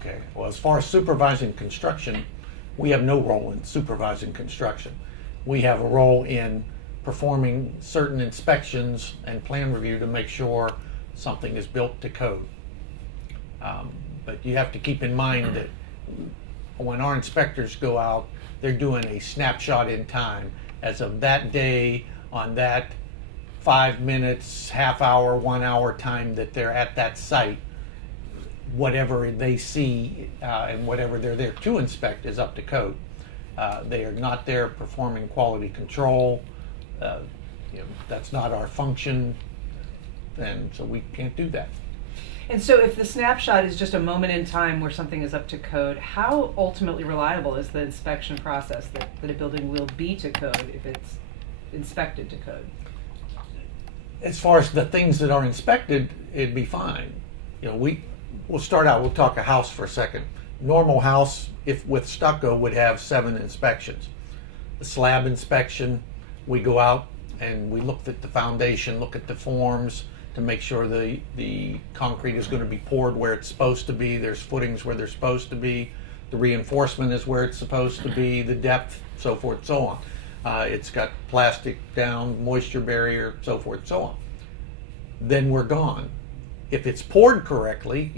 Okay. Well, as far as supervising construction, we have no role in supervising construction. We have a role in performing certain inspections and plan review to make sure something is built to code. But you have to keep in mind that when our inspectors go out, they're doing a snapshot in time as of that day on that 5 minutes, half hour, 1 hour time that they're at that site. Whatever they see and whatever they're there to inspect is up to code. They are not there performing quality control. That's not our function, and so we can't do that. And so if the snapshot is just a moment in time where something is up to code, how ultimately reliable is the inspection process that a building will be to code if it's inspected to code? As far as the things that are inspected, it'd be fine. We'll start out, we'll talk a house for a second. Normal house, if with stucco, would have 7 inspections. The slab inspection, we go out and we look at the foundation, look at the forms to make sure the concrete is going to be poured where it's supposed to be, there's footings where they're supposed to be, the reinforcement is where it's supposed to be, the depth, so forth, so on. It's got plastic down, moisture barrier, so forth, so on. Then we're gone. If it's poured correctly,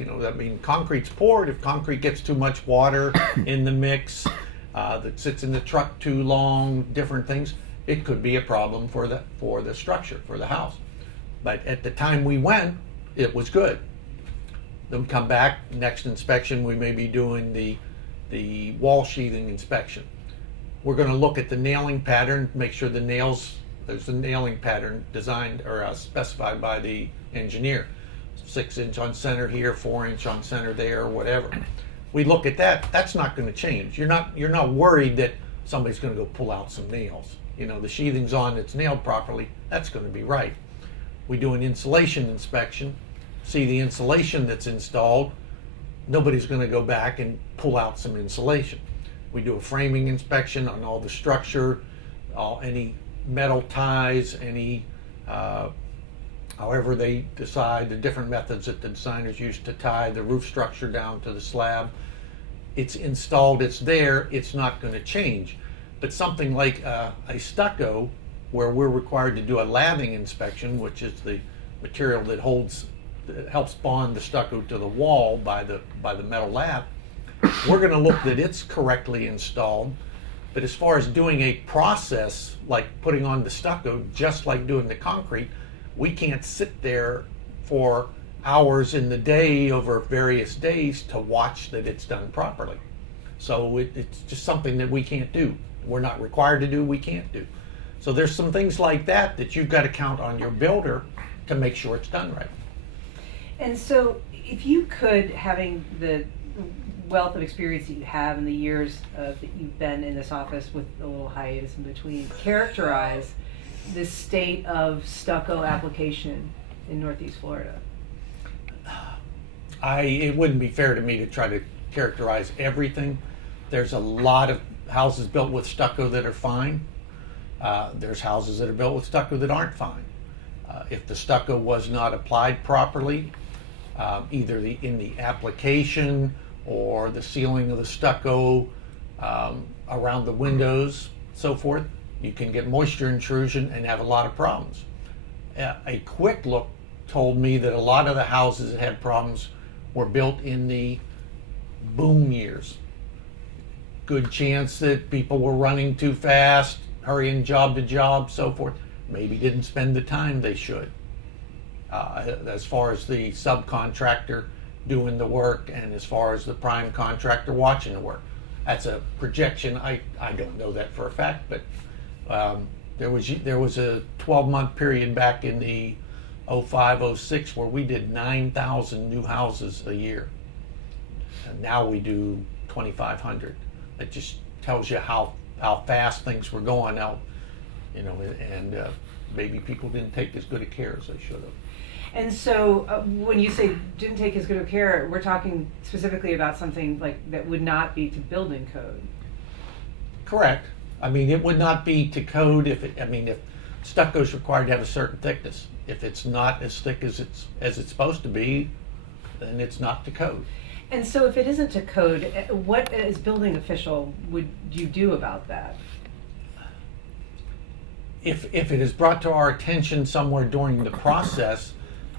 concrete's poured. If concrete gets too much water in the mix, that sits in the truck too long, different things, it could be a problem for the structure, for the house. But at the time we went, it was good. Then come back, next inspection, we may be doing the wall sheathing inspection. We're going to look at the nailing pattern, make sure there's a nailing pattern designed or specified by the engineer. 6-inch on center here, 4-inch on center there, whatever. We look at that. That's not going to change. You're not worried that somebody's going to go pull out some nails. The sheathing's on, it's nailed properly. That's going to be right. We do an insulation inspection, see the insulation that's installed. Nobody's going to go back and pull out some insulation. We do a framing inspection on all the structure, any metal ties, any however they decide, the different methods that the designers use to tie the roof structure down to the slab. It's installed, it's there, it's not going to change. But something like a stucco, where we're required to do a lathing inspection, which is the material that helps bond the stucco to the wall by the metal lath, we're going to look that it's correctly installed. But as far as doing a process like putting on the stucco, just like doing the concrete, we can't sit there for hours in the day over various days to watch that it's done properly. So it's just something that we can't do. We're not required to do, we can't do. So there's some things like that you've got to count on your builder to make sure it's done right. And so if you could, having the wealth of experience that you have in the years that you've been in this office with a little hiatus in between, characterize the state of stucco application in Northeast Florida. It wouldn't be fair to me to try to characterize everything. There's a lot of houses built with stucco that are fine. There's houses that are built with stucco that aren't fine. If the stucco was not applied properly, either in the application or the sealing of the stucco around the windows, so forth, you can get moisture intrusion and have a lot of problems. A quick look told me that a lot of the houses that had problems were built in the boom years. Good chance that people were running too fast, hurrying job to job, so forth. Maybe didn't spend the time they should. As far as the subcontractor doing the work and as far as the prime contractor watching the work. That's a projection. I don't know that for a fact, but there was a 12-month period back in the 05, 06 where we did 9,000 new houses a year. And now we do 2,500. It just tells you how fast things were going now, and maybe people didn't take as good a care as they should have. And so when you say didn't take as good of care, we're talking specifically about something like that would not be to building code. Correct. I mean, it would not be to code if stucco is required to have a certain thickness. If it's not as thick as it's supposed to be, then it's not to code. And so if it isn't to code, what as building official would you do about that? If it is brought to our attention somewhere during the process,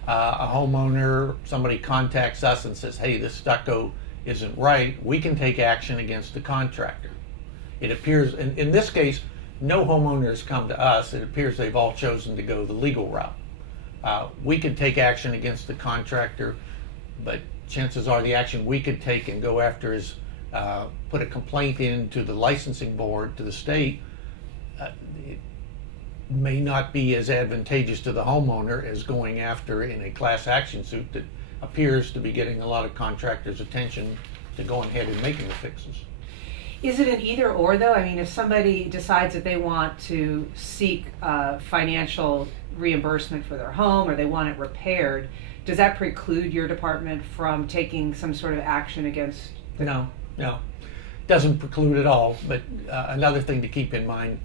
a homeowner, somebody contacts us and says, hey, this stucco isn't right, we can take action against the contractor. It appears, in this case, no homeowners come to us. It appears they've all chosen to go the legal route. We could take action against the contractor, but chances are the action we could take and go after is put a complaint in to the licensing board, to the state. It may not be as advantageous to the homeowner as going after in a class action suit that appears to be getting a lot of contractors' attention to going ahead and making the fixes. Is it an either or though? I mean, if somebody decides that they want to seek financial reimbursement for their home or they want it repaired, does that preclude your department from taking some sort of action against the... No. Doesn't preclude at all, but another thing to keep in mind,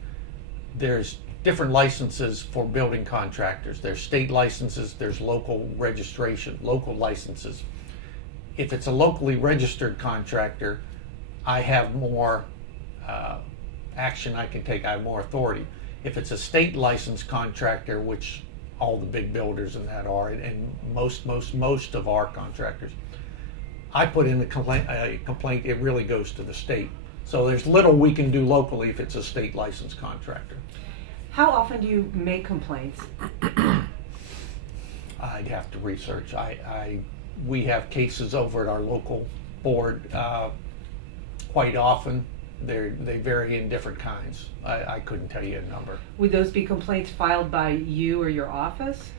there's different licenses for building contractors. There's state licenses, there's local registration, local licenses. If it's a locally registered contractor, I have more action I can take, I have more authority. If it's a state licensed contractor, which all the big builders and that are, and most of our contractors, I put in a complaint, it really goes to the state. So there's little we can do locally if it's a state licensed contractor. How often do you make complaints? I'd have to research. We have cases over at our local board quite often. They vary in different kinds. I couldn't tell you a number. Would those be complaints filed by you or your office?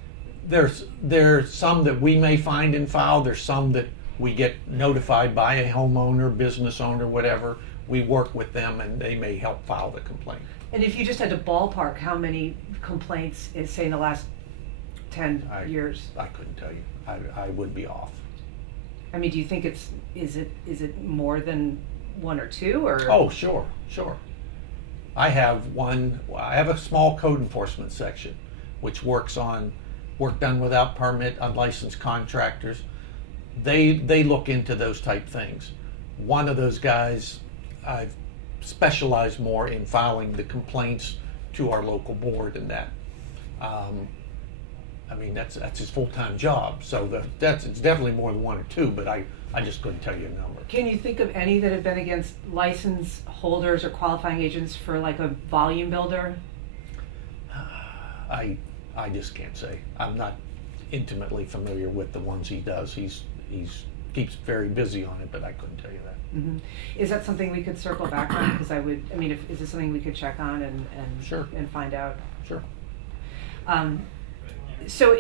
There's some that we may find and file. There's some that we get notified by a homeowner, business owner, whatever. We work with them and they may help file the complaint. And if you just had to ballpark how many complaints, say in the last 10 years? I couldn't tell you. I would be off. I mean, do you think is it more than one or two, or? Oh, sure. I have a small code enforcement section, which works on work done without permit, unlicensed contractors. They look into those type things. One of those guys, I've specialized more in filing the complaints to our local board and that. I mean, that's his full-time job, so it's definitely more than one or two, but I just couldn't tell you a number. Can you think of any that have been against license holders or qualifying agents for like a volume builder? I just can't say. I'm not intimately familiar with the ones he does. He's keeps very busy on it, but I couldn't tell you that. Mm-hmm. Is that something we could circle back on? Because is this something we could check on and Sure. and find out? Sure. So,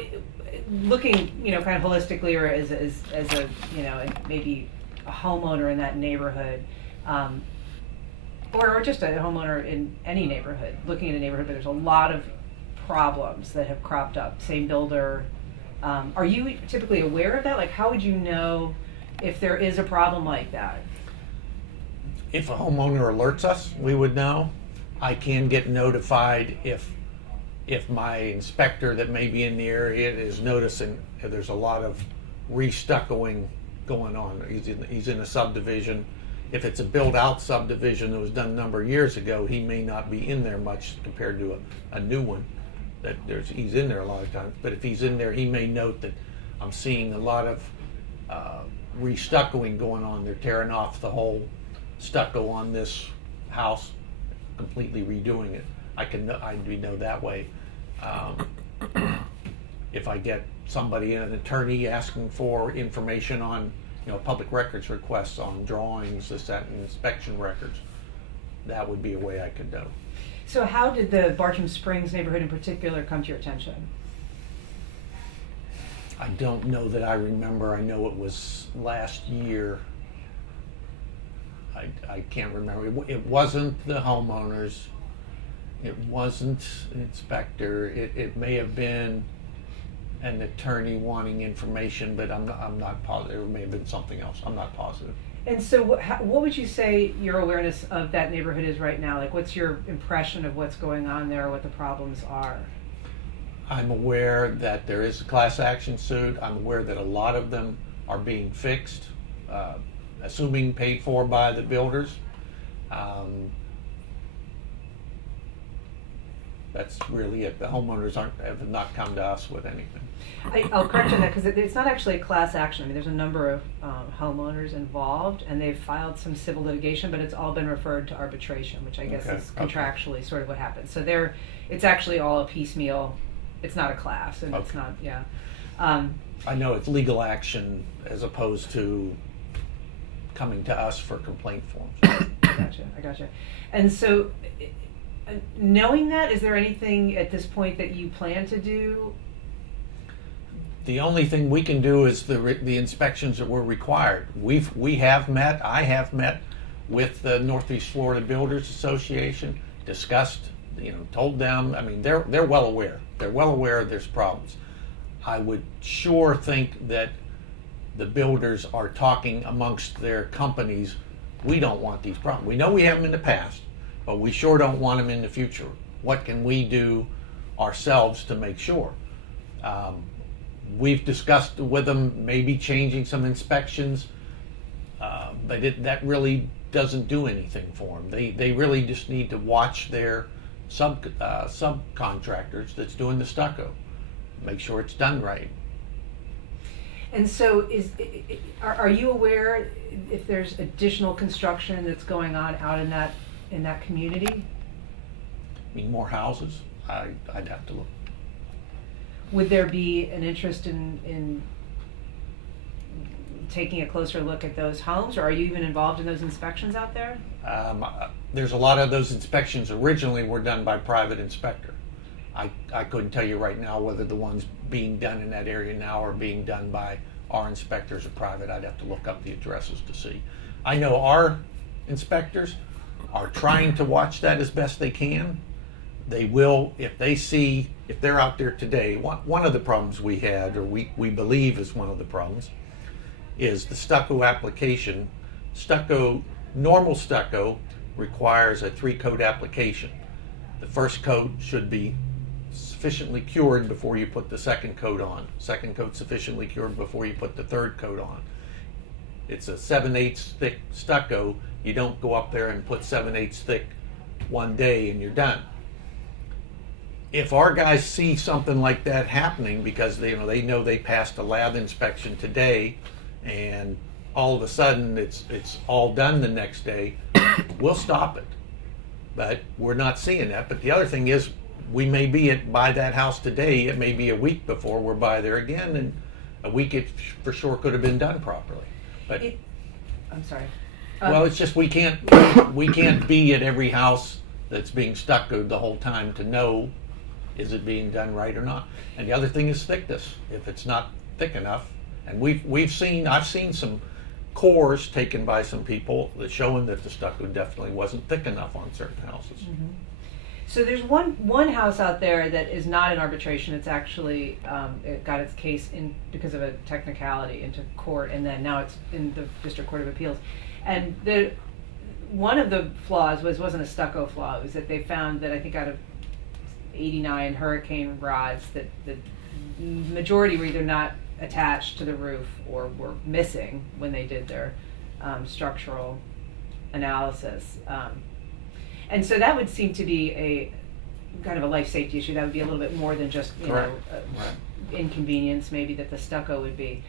looking, kind of holistically, or as a, maybe a homeowner in that neighborhood, or just a homeowner in any neighborhood, looking at a neighborhood where there's a lot of problems that have cropped up, same builder. Are you typically aware of that? Like, how would you know if there is a problem like that? If a homeowner alerts us, we would know. I can get notified if my inspector that may be in the area is noticing there's a lot of restuccoing going on. He's in a subdivision. If it's a build-out subdivision that was done a number of years ago, he may not be in there much compared to a new one. He's in there a lot of times. But if he's in there, he may note that I'm seeing a lot of restuccoing going on. They're tearing off the whole stucco on this house, completely redoing it. I know that way. If I get somebody, an attorney, asking for information on, public records requests on drawings, this, that, and inspection records, that would be a way I could know. So how did the Bartram Springs neighborhood in particular come to your attention? I don't know that I remember. I know it was last year. I can't remember. It wasn't the homeowners. It wasn't an inspector. It may have been an attorney wanting information, but I'm not positive. It may have been something else. I'm not positive. And so what would you say your awareness of that neighborhood is right now? Like, what's your impression of what's going on there, what the problems are? I'm aware that there is a class action suit. I'm aware that a lot of them are being fixed. assuming paid for by the builders. That's really it. The homeowners have not come to us with anything. I'll correct you on that, because it's not actually a class action. I mean, there's a number of homeowners involved, and they've filed some civil litigation, but it's all been referred to arbitration, which I guess is contractually sort of what happens. So it's actually all a piecemeal. It's not a class, and it's not, yeah. I know it's legal action as opposed to coming to us for complaint forms. I gotcha. And so, knowing that, is there anything at this point that you plan to do? The only thing we can do is the inspections that were required. I have met with the Northeast Florida Builders Association, discussed, told them. I mean, they're well aware. They're well aware there's problems. I would sure think that the builders are talking amongst their companies. We don't want these problems. We know we have them in the past, but we sure don't want them in the future. What can we do ourselves to make sure? We've discussed with them maybe changing some inspections, but that really doesn't do anything for them. They really just need to watch their subcontractors that's doing the stucco, make sure it's done right. And so, are you aware if there's additional construction that's going on out in that community? I mean, more houses? I'd have to look. Would there be an interest in taking a closer look at those homes, or are you even involved in those inspections out there? There's a lot of those inspections originally were done by private inspector. I couldn't tell you right now whether the ones being done in that area now are being done by our inspectors or private. I'd have to look up the addresses to see. I know our inspectors are trying to watch that as best they can. They will, if they're out there today. One of the problems we had, or we believe is one of the problems, is the stucco application. Normal stucco requires a 3-coat application. The first coat should be sufficiently cured before you put the second coat on. Second coat sufficiently cured before you put the third coat on. It's a 7/8 thick stucco. You don't go up there and put 7/8 thick one day and you're done. If our guys see something like that happening because they know they passed a lab inspection today and all of a sudden it's all done the next day, we'll stop it. But we're not seeing that. But the other thing is, we may be by that house today. It may be a week before we're by there again, and a week it for sure could have been done properly. But I'm sorry. Well, it's just we can't be at every house that's being stuccoed the whole time to know is it being done right or not. And the other thing is thickness. If it's not thick enough, and I've seen some cores taken by some people that showing that the stucco definitely wasn't thick enough on certain houses. Mm-hmm. So there's one house out there that is not in arbitration. It's actually it got its case in because of a technicality into court, and then now it's in the District Court of Appeals. And one of the flaws wasn't a stucco flaw. It was that they found that I think out of 89 hurricane rods that the majority were either not attached to the roof or were missing when they did their structural analysis. And so that would seem to be a kind of a life safety issue. That would be a little bit more than just inconvenience maybe that the stucco would be.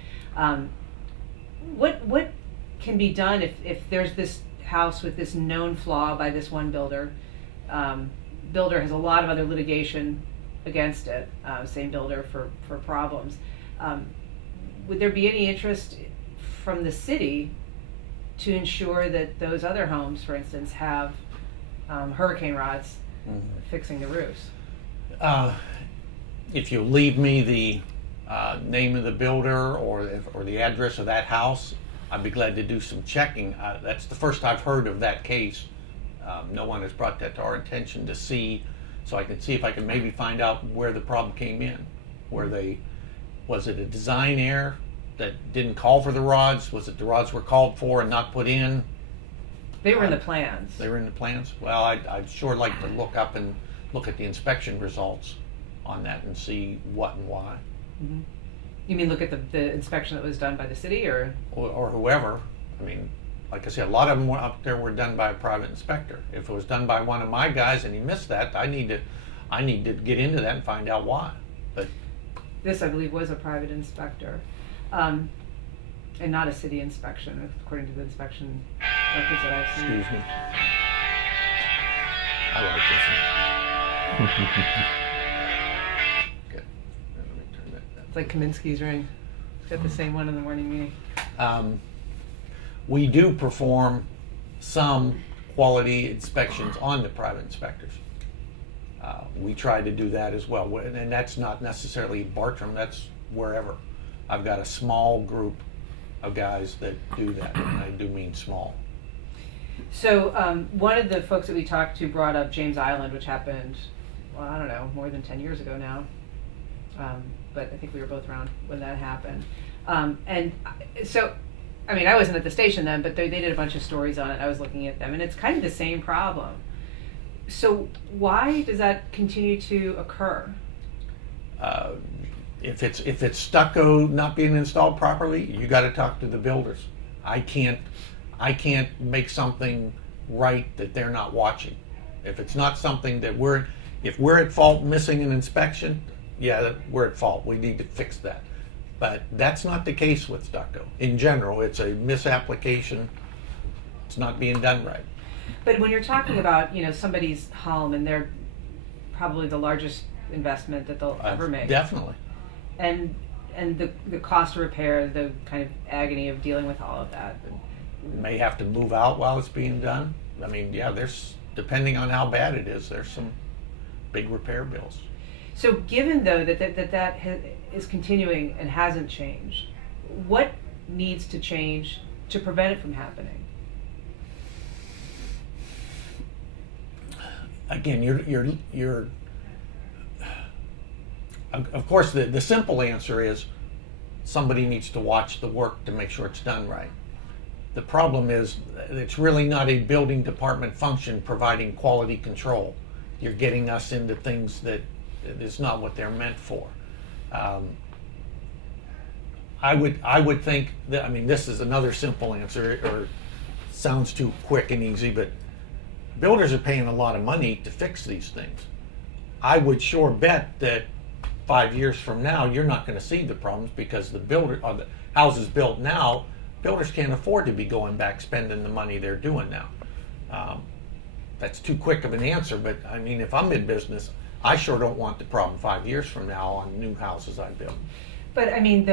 What can be done if there's this house with this known flaw by this one builder? Builder has a lot of other litigation against it, same builder for problems. Would there be any interest from the city to ensure that those other homes, for instance, have hurricane rods fixing the roofs? If you leave me the name of the builder or the address of that house, I'd be glad to do some checking. That's the first I've heard of that case. No one has brought that to our attention to see, so I can see if I can maybe find out where the problem came in. Was it a design error that didn't call for the rods? Was it the rods were called for and not put in? They were in the plans. They were in the plans? Well, I'd sure like to look up and look at the inspection results on that and see what and why. Mm-hmm. You mean look at the inspection that was done by the city, or? or whoever. I mean, like I said, a lot of them up there were done by a private inspector. If it was done by one of my guys and he missed that, I need to get into that and find out why. But this, I believe, was a private inspector, and not a city inspection, according to the inspection records that I've seen. excuse me. I like this one. Okay. Let me turn that down. It's like Kaminsky's ring. It's got the same one in the morning meeting. We do perform some quality inspections on the private inspectors. We try to do that as well, and that's not necessarily Bartram, that's wherever. I've got a small group of guys that do that, and I do mean small. So one of the folks that we talked to brought up James Island, which happened, well, I don't know, more than 10 years ago now. But I think we were both around when that happened. And so, I mean, I wasn't at the station then, but they did a bunch of stories on it. I was looking at them, and it's kind of the same problem. So why does that continue to occur? If it's stucco not being installed properly, you got to talk to the builders. I can't make something right that they're not watching. If it's not something that if we're at fault missing an inspection, yeah, we're at fault. We need to fix that. But that's not the case with stucco. In general, it's a misapplication. It's not being done right. But when you're talking about, somebody's home, and they're probably the largest investment that they'll ever make. Definitely. And the cost of repair, the kind of agony of dealing with all of that. You may have to move out while it's being done. I mean, yeah, depending on how bad it is, there's some big repair bills. So given, though, that is continuing and hasn't changed, what needs to change to prevent it from happening? Again, you're of course, the simple answer is somebody needs to watch the work to make sure it's done right. The problem is it's really not a building department function providing quality control. You're getting us into things that is not what they're meant for. I would think that, I mean, this is another simple answer, or sounds too quick and easy, but builders are paying a lot of money to fix these things. I would sure bet that 5 years from now, you're not going to see the problems, because the houses built now, builders can't afford to be going back spending the money they're doing now. That's too quick of an answer, but I mean, if I'm in business, I sure don't want the problem 5 years from now on new houses I build. But I mean,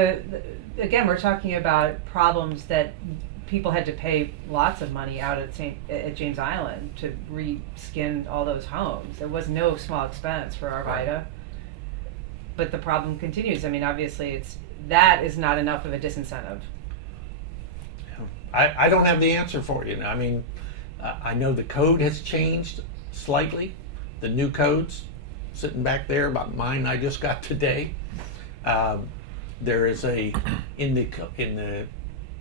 again, we're talking about problems that people had to pay lots of money out at James Island to reskin all those homes. There was no small expense for Arvida. Right. But the problem continues. I mean, obviously, that is not enough of a disincentive. I don't have the answer for you. I mean, I know the code has changed slightly. The new codes sitting back there, about mine I just got today. There is in the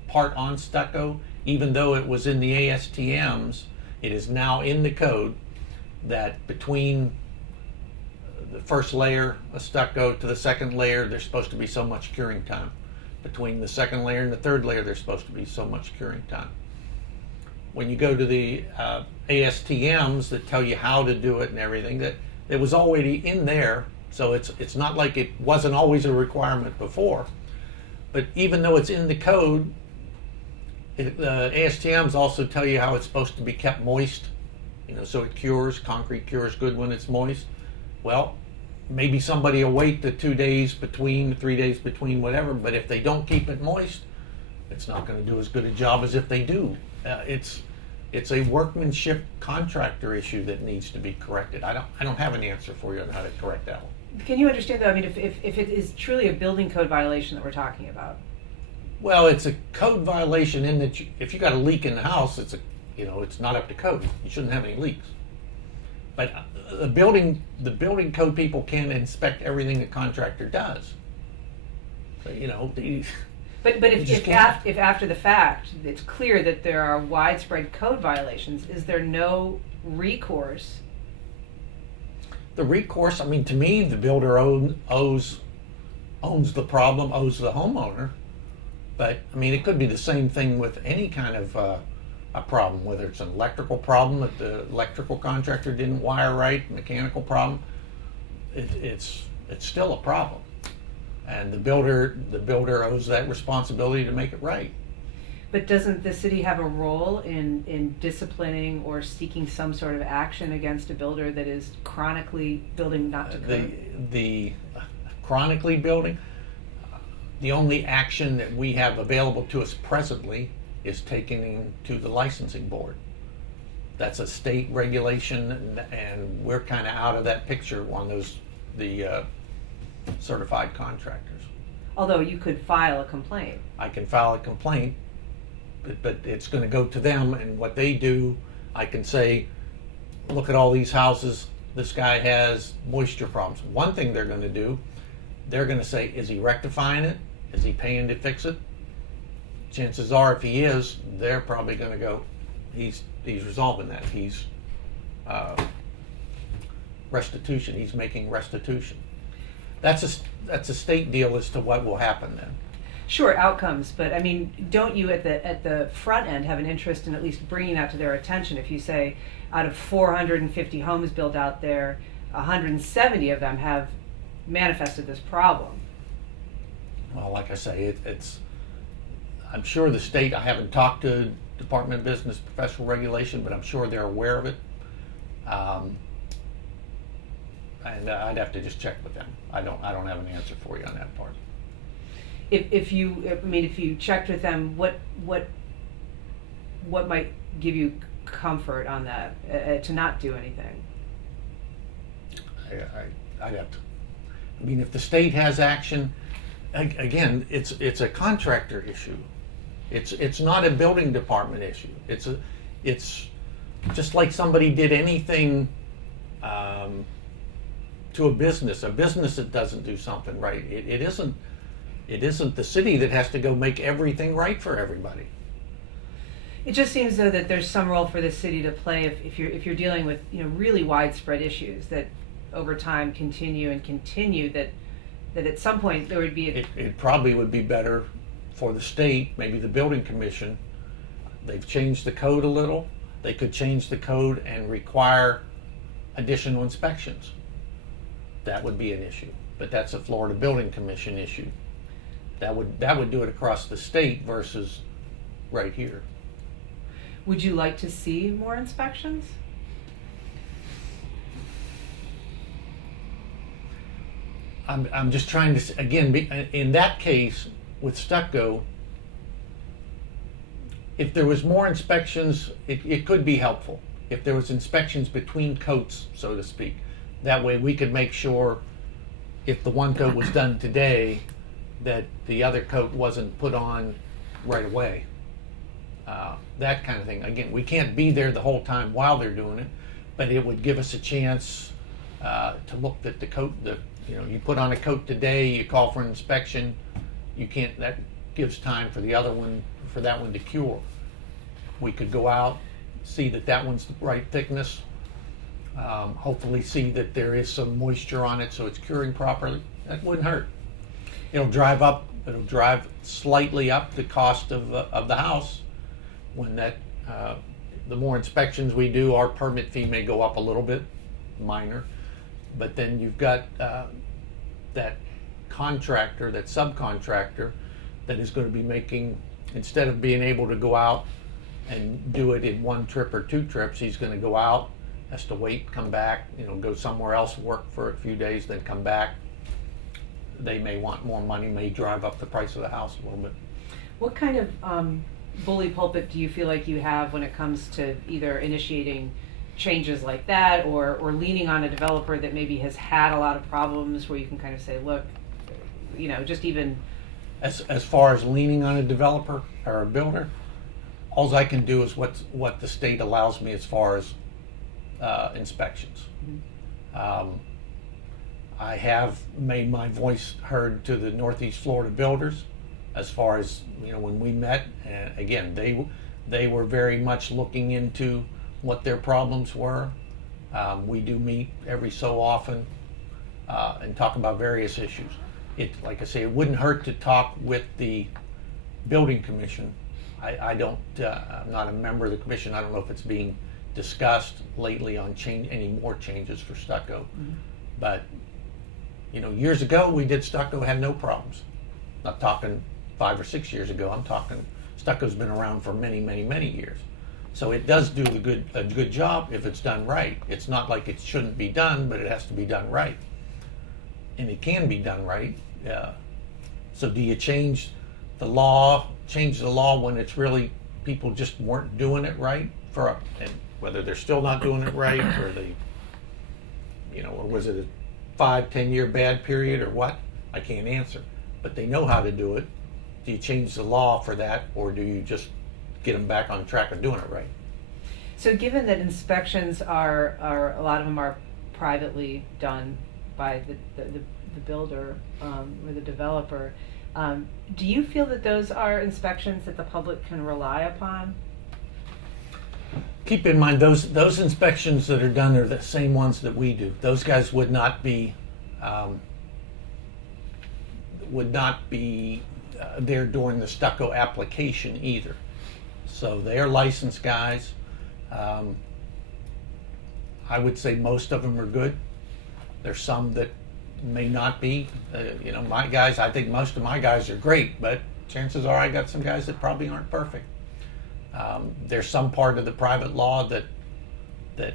part on stucco, even though it was in the ASTMs, it is now in the code that between the first layer of stucco to the second layer, there's supposed to be so much curing time. Between the second layer and the third layer, there's supposed to be so much curing time. When you go to the ASTMs that tell you how to do it and everything, that it was already in there, so it's not like it wasn't always a requirement before. But even though it's in the code, the ASTMs also tell you how it's supposed to be kept moist, so it cures. Concrete cures good when it's moist. Well, maybe somebody will wait the 2 days between, 3 days between, whatever, but if they don't keep it moist, it's not going to do as good a job as if they do. It's a workmanship contractor issue that needs to be corrected. I don't have an answer for you on how to correct that one. Can you understand, though, I mean, if it is truly a building code violation that we're talking about? Well, it's a code violation in that if you got a leak in the house, it's not up to code. You shouldn't have any leaks. But the building code people can't inspect everything the contractor does. But if after the fact it's clear that there are widespread code violations, is there no recourse? The recourse, I mean, to me, the builder owes owns the problem owes the homeowner. But I mean, it could be the same thing with any kind of a problem, whether it's an electrical problem that the electrical contractor didn't wire right, mechanical problem. It's still a problem, and the builder owes that responsibility to make it right. But doesn't the city have a role in disciplining or seeking some sort of action against a builder that is chronically building not to code? The chronically building, the only action that we have available to us presently is taking to the licensing board. That's a state regulation, and we're kind of out of that picture on the certified contractors. Although you could file a complaint. I can file a complaint, but it's going to go to them, and what they do, I can say, look at all these houses, this guy has moisture problems. One thing they're going to do, they're going to say, is he rectifying it? Is he paying to fix it? Chances are, if he is, they're probably going to go, he's resolving that. He's restitution. He's making restitution. That's a state deal as to what will happen then. Sure, outcomes, but I mean, don't you at the front end have an interest in at least bringing that to their attention? If you say, out of 450 homes built out there, 170 of them have manifested this problem. Well, like I say, I'm sure the state, I haven't talked to Department of Business Professional Regulation, but I'm sure they're aware of it. And I'd have to just check with them. I don't have an answer for you on that part. If you checked with them, what might give you comfort on that, to not do anything? I'd have to. I mean, if the state has action, again, it's a contractor issue. It's not a building department issue. It's just like somebody did anything to a business that doesn't do something right. It isn't the city that has to go make everything right for everybody. It just seems though that there's some role for the city to play if you're dealing with really widespread issues that over time continue that at some point there would be it probably would be better for the state, maybe the building commission. They've changed the code a little. They could change the code and require additional inspections. That would be an issue, but that's a Florida Building Commission issue. That would do it across the state versus right here. Would you like to see more inspections? I'm just trying to, again, in that case with stucco, if there was more inspections, it could be helpful. If there was inspections between coats, so to speak, that way we could make sure if the one coat was done today, that the other coat wasn't put on right away. That kind of thing. Again, we can't be there the whole time while they're doing it, but it would give us a chance to look at the coat. You put on a coat today, you call for an inspection, you can't. That gives time for the other one, for that one to cure. We could go out, see that one's the right thickness. Hopefully, see that there is some moisture on it, so it's curing properly. That wouldn't hurt. It'll drive slightly up the cost of the house. When the more inspections we do, our permit fee may go up a little bit, minor, but then you've got that contractor, that subcontractor, that is going to be making, instead of being able to go out and do it in one trip or two trips, he's going to go out, has to wait, come back, go somewhere else, work for a few days, then come back. They may want more money, may drive up the price of the house a little bit. What kind of bully pulpit do you feel like you have when it comes to either initiating changes like that or leaning on a developer that maybe has had a lot of problems, where you can kind of say, look, just even as far as leaning on a developer or a builder, all I can do is what the state allows me as far as inspections. Mm-hmm. I have made my voice heard to the Northeast Florida builders as far as, when we met, and again, they were very much looking into what their problems were. We do meet every so often and talk about various issues. like I say, it wouldn't hurt to talk with the building commission. I don't, I'm not a member of the commission. I don't know if it's being discussed lately on any more changes for stucco. But, years ago we did stucco, had no problems. Not talking 5 or 6 years ago. I'm talking stucco's been around for many, many, many years. So it does do a good job if it's done right. It's not like it shouldn't be done, but it has to be done right. And it can be done right. So do you change the law when it's really people just weren't doing it right and whether they're still not doing it right, or or was it a 5-10 year bad period or what? I can't answer. But they know how to do it. Do you change the law for that, or do you just get them back on track of doing it right? So given that inspections are a lot of them are privately done by the builder or the developer, do you feel that those are inspections that the public can rely upon? Keep in mind, those inspections that are done are the same ones that we do. Those guys would not be there during the stucco application either. So they're licensed guys. I would say most of them are good. There's some that may not be. My guys, I think most of my guys are great, but chances are I got some guys that probably aren't perfect. There's some part of the private law that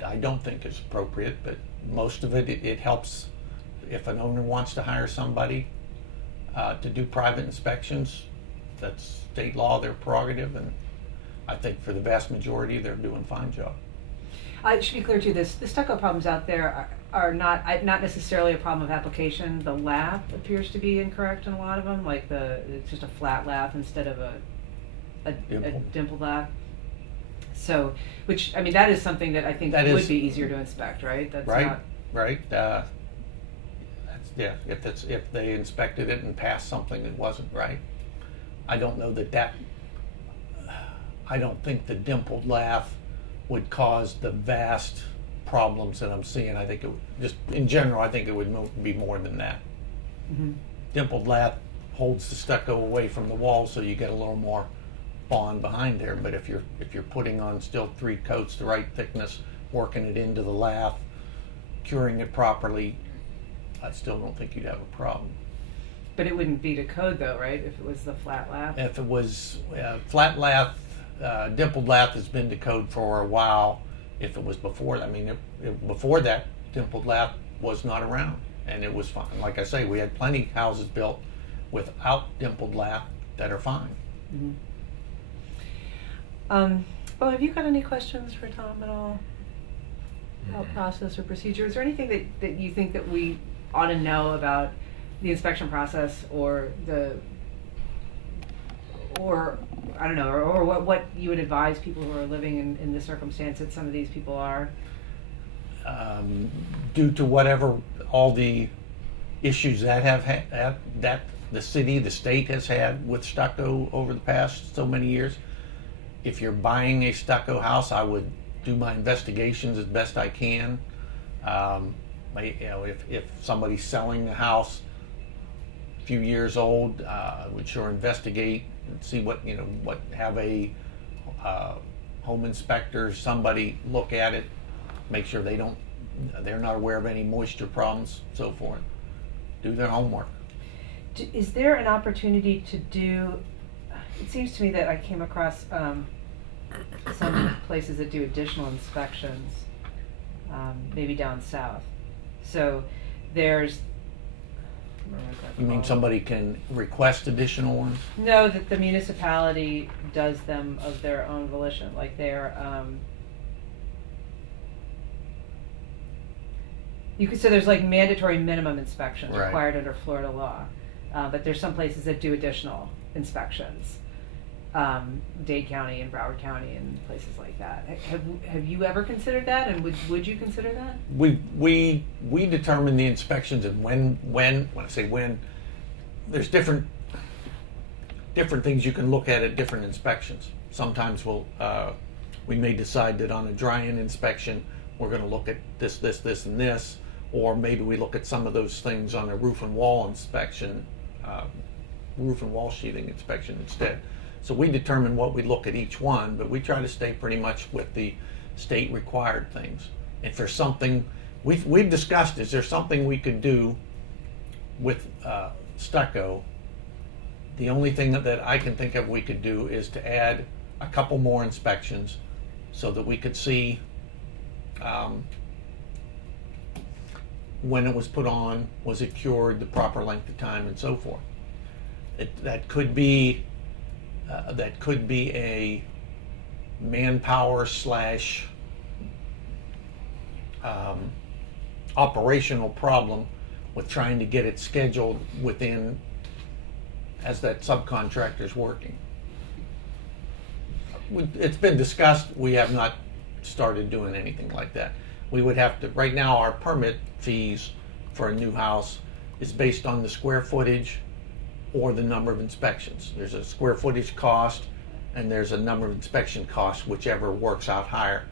I don't think is appropriate, but most of it helps if an owner wants to hire somebody to do private inspections. That's state law, their prerogative, and I think for the vast majority they're doing a fine job. It should be clear too, the stucco problems out there are not necessarily a problem of application. The lath appears to be incorrect in a lot of them, like it's just a flat lath instead of a dimpled lath. So, that is something that I think would be easier to inspect, right? That's right, not... right. If they inspected it and passed something that wasn't right. I don't know I don't think the dimpled lath would cause the vast problems that I'm seeing. I think in general, I think it would be more than that. Mm-hmm. Dimpled lath holds the stucco away from the wall, so you get a little more bond behind there. But if you're putting on still 3 coats the right thickness, working it into the lath, curing it properly, I still don't think you'd have a problem. But it wouldn't be to code though, right? If it was the flat lath? If it was flat lath, dimpled lath has been to code for a while. If it was before, before that, dimpled lath was not around, and it was fine. Like I say, we had plenty houses built without dimpled lath that are fine. Mm-hmm. Well, have you got any questions for Tom at all about process or procedure? Is there anything that you think that we ought to know about the inspection process, or I don't know, or what you would advise people who are living in the circumstance that some of these people are? Due to whatever all the issues that the city, the state has had with stucco over the past so many years, if you're buying a stucco house, I would do my investigations as best I can. If somebody's selling the house a few years old, I would sure investigate and see have a home inspector, somebody look at it, make sure they're not aware of any moisture problems, so forth. Do their homework. Is there an opportunity to do, it seems to me that I came across some places that do additional inspections, maybe down south. So there's... You mean somebody can request additional ones? No, that the municipality does them of their own volition, like they're... so there's like mandatory minimum inspections required under Florida law, but there's some places that do additional inspections. Dade County and Broward County and places like that. Have you ever considered that, and would you consider that? We determine the inspections, and when I say when, there's different things you can look at different inspections. Sometimes we may decide that on a dry-in inspection we're going to look at this, and this, or maybe we look at some of those things on a roof and wall inspection, roof and wall sheathing inspection instead. So we determine what we look at each one, but we try to stay pretty much with the state required things. If there's something, we've discussed, is there something we could do with stucco? The only thing that I can think of we could do is to add a couple more inspections so that we could see when it was put on, was it cured, the proper length of time, and so forth. That could be a manpower slash operational problem with trying to get it scheduled within as that subcontractor's working. It's been discussed. We have not started doing anything like that. We would have to, right now our permit fees for a new house is based on the square footage or the number of inspections. There's a square footage cost and there's a number of inspection costs, whichever works out higher.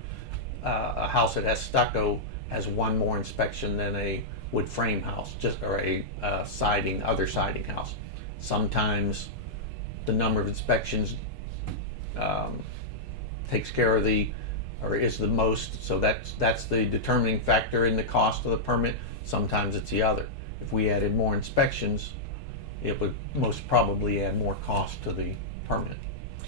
A house that has stucco has one more inspection than a wood frame house, or a siding, other siding house. Sometimes the number of inspections takes care of or is the most, so that's the determining factor in the cost of the permit. Sometimes it's the other. If we added more inspections, it would most probably add more cost to the permit.